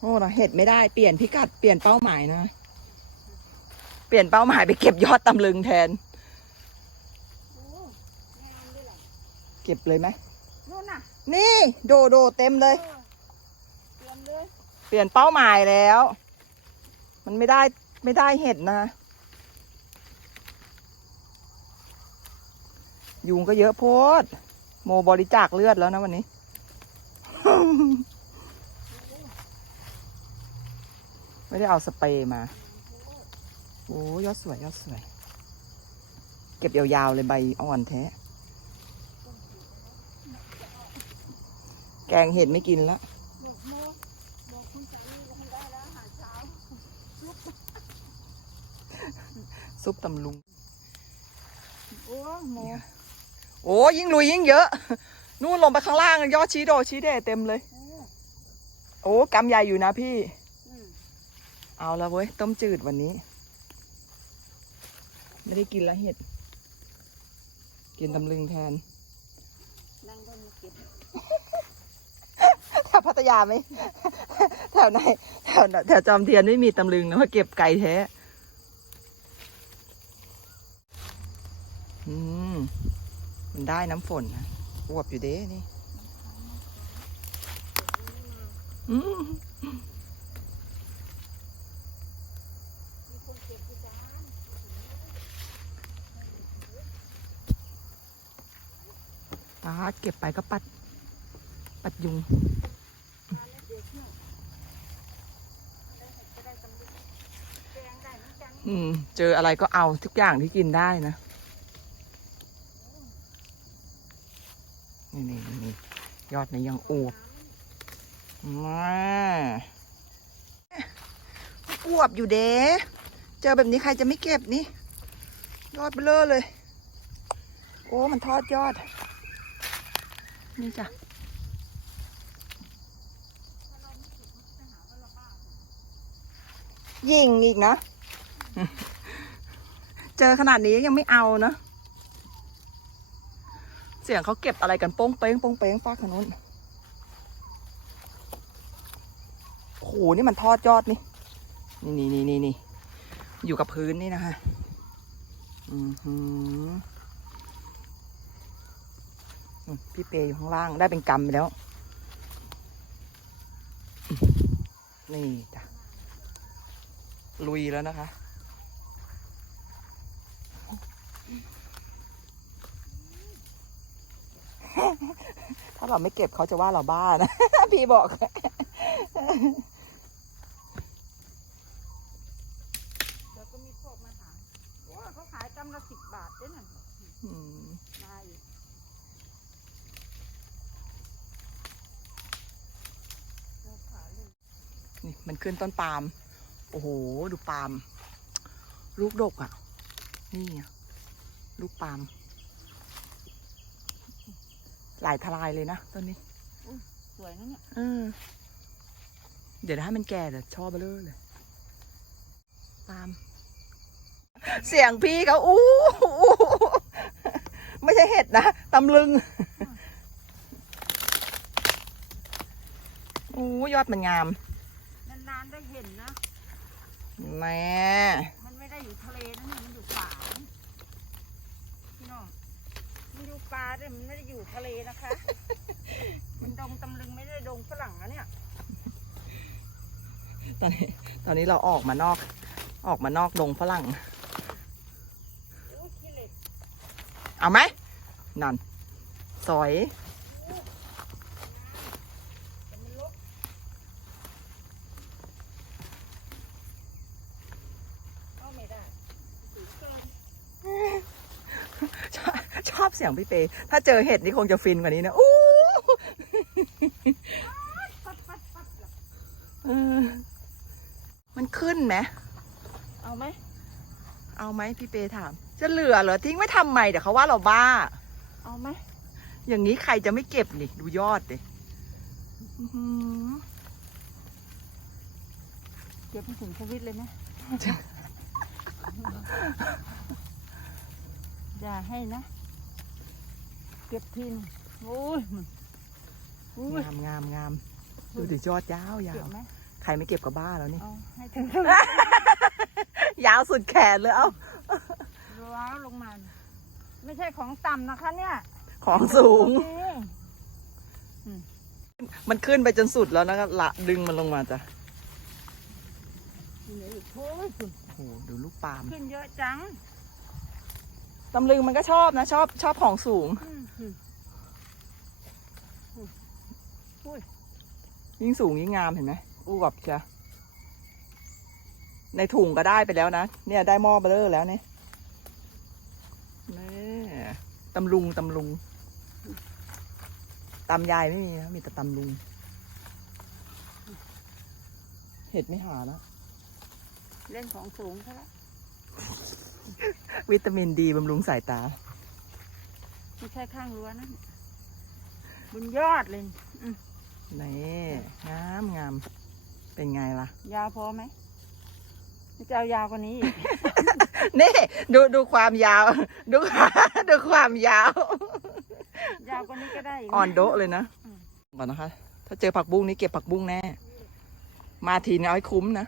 โอ้นะเห็ดไม่ได้เปลี่ยนพิกัดเปลี่ยนเป้าหมายนะ เปลี่ยนเป้าหมายไปเก็บยอดตำลึงแทนโอ้งามด้วยแหละเก็บเลยไหมนู่นน่ะนี่ โดโดเต็มเลยเออเตรียมเลยเปลี่ยนเป้าหมายแล้ว มันไม่ได้ไม่ได้เห็ดนะ ยุงก็เยอะโพด โมบริจาคเลือดแล้วนะวันนี้ ไม่ได้เอาสเปรย์มา โอ้ยอดสวยยอดสวย เก็บยาวๆเลยใบอ่อนแท้ แกงเห็ดไม่กินล้วบอกโมบอกคุณสามีว่ามันได้แล้วอาหารเช้าซุปตำลุง โอ้โมโอ้ยิ่งลุยยิ่งเยอะ นู่นลงไปข้างล่าง ยอดชี้โดชี้เดเต็มเลย โอ้กำใหญ่อยู่นะพี่ เอาละเว้ย ต้มจืดวันนี้ ไม่ได้กินละเห็ด กินตำลึงแทน นั่งบนเก็บแถวพัทยาไหมแถวไหนแถวแถวจอมเทียนไม่มีตำลึงนะมาเก็บไก่แท้อืมมันได้น้ำฝนนะอวบอยู่เด้นี่ อืมมีคนเก็บที่จาน ตาเก็บไปก็ปัด ปัดยุงเด็กเนี่ยได้เห็ดก็ได้ตำลึงแกงได้เหมือนกันอืม เจออะไรก็เอาทุกอย่างที่กินได้นะ นี่นี่นี่ยอดนี้ยังอวบมาอวบอยู่เด้เจอแบบนี้ใครจะไม่เก็บนี่ ยอดเบลอเลย โอ้ มันทอดยอด นี่จ้ะยิงอีกนะ เจอขนาดนี้ยังไม่เอานะ เสียงเขาเก็บอะไรกันโป้งเป้งโป้งเป้งฟากถนนโอ้โหนี่มันทอดยอดนี่ นี่นี่นี่นี่นี่อยู่กับพื้นนี่นะคะ อือหือนู่น พี่เปย์อยู่ข้างล่างได้เป็นกำไปแล้ว นี่จ้ะ ลุยแล้วนะคะ ถ้าเราไม่เก็บเขาจะว่าเราบ้านะ พี่บอกเดี๋ยวก็มีพวกมาถามว่าเขาขายกำละสิบบาทด้วยน่ะ อืม ได้อยู่เราขายเลย นี่มันขึ้นต้นปาล์มโอ้โห ดูปาล์มลูกดกอะ นี่ไงลูกปาล์มหลายทลายเลยนะต้นนี้สวยนะเนี่ยเออเดี๋ยวถ้ามันแก่เดี๋ยวชอบเบลอเลยปาล์มเสียงพี่เขาอู้อู้ไม่ใช่เห็ดนะตำลึงอู้ยอดมันงามนานๆ ได้เห็นนะ แม่มันไม่ได้อยู่ทะเลนะเนี่ยมันอยู่ป่าพี่น้องมันอยู่ป่าด้วยมันไม่ได้อยู่ทะเลนะคะ มันดงตำลึงไม่ได้ดงฝรั่งนะเนี่ย ตอนนี้ตอนนี้เราออกมานอก ออกมานอกดงฝรั่งอู้ขี้เหล็กเอาไหมนั่นสอย แต่มันลกเอาไม่ได้สูงเกิน ช อบชอบเสียงพี่เปย์ถ้าเจอเห็ดนี่คงจะฟินกว่านี้นะอู้ปัดปัดปัดเหรอเออมันขึ้นไหม เอาไหม เอาไหมพี่เปย์ถาม จะเหลือเหรอทิ้งไว้ทำไมเดี๋ยวเขาว่าเราบ้า เอาไหม อย่างนี้ใครจะไม่เก็บนี่ดูยอดดิอื้อหือเก็บไปถึงชีวิตเลยไหมอย่าให้นะ เก็บทีนงโอ้ยมันโอ้ยงามงามงามดูดิยอดยาวยาเก็บวไหมใครไม่เก็บกับบ้าแล้วนี่ เอาให้ถึงยาวสุดแขนเลยเอ้าร้าวลงมาน่ะไม่ใช่ของต่ำนะคะ เนี่ยของสูง โอเคมันขึ้นไปจนสุดแล้วนะก็ละดึงมันลงมาจ้ะเหลืออีกโอ้ยคุณโอ้โหดูลูกปาล์มขึ้นเยอะจัง ตำลึงมันก็ชอบนะ ชอบชอบของสูงอืมอืมยิ่งสูงยิ่งงามเห็นไหมอู้แบบจะในถุงก็ได้ไปแล้วนะ เนี่ยได้หม้อเบลเลอร์แล้วเนี่ยนี่ตำลุงตำลุงตำยายไม่มีนะมีแต่ตำลุง เห็ดไม่หาแล้ว เล่นของสูงซะแล้ว วิตามินดีบำรุงสายตา ไม่ใช่ข้างรั้วนะเนี่ยบนยอดเลยนี่งามงามเป็นไงล่ะ ยาวพอไหมจะเอายาวกว่านี้อีก นี่ ดูดูความยาว ดูความดูความยาว ยาวกว่านี้ก็ได้อีกอ่อนโดะเลยนะอืมก่อนนะคะ ถ้าเจอผักบุ้งนี่เก็บผักบุ้งแน่ มาทีนี้เอาให้คุ้มนะ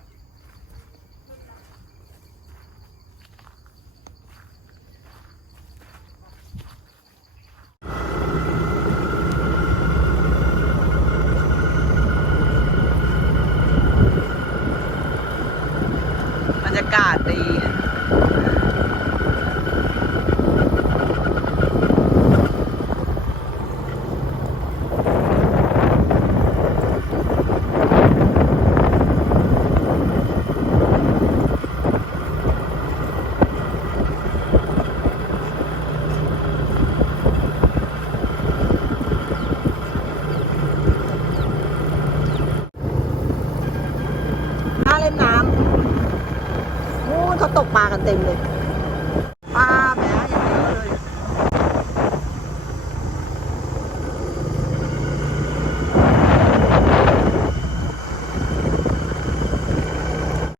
บรรยากาศดี น่าเล่นน้ำนู่นเขา ตกปลากันเต็มเลย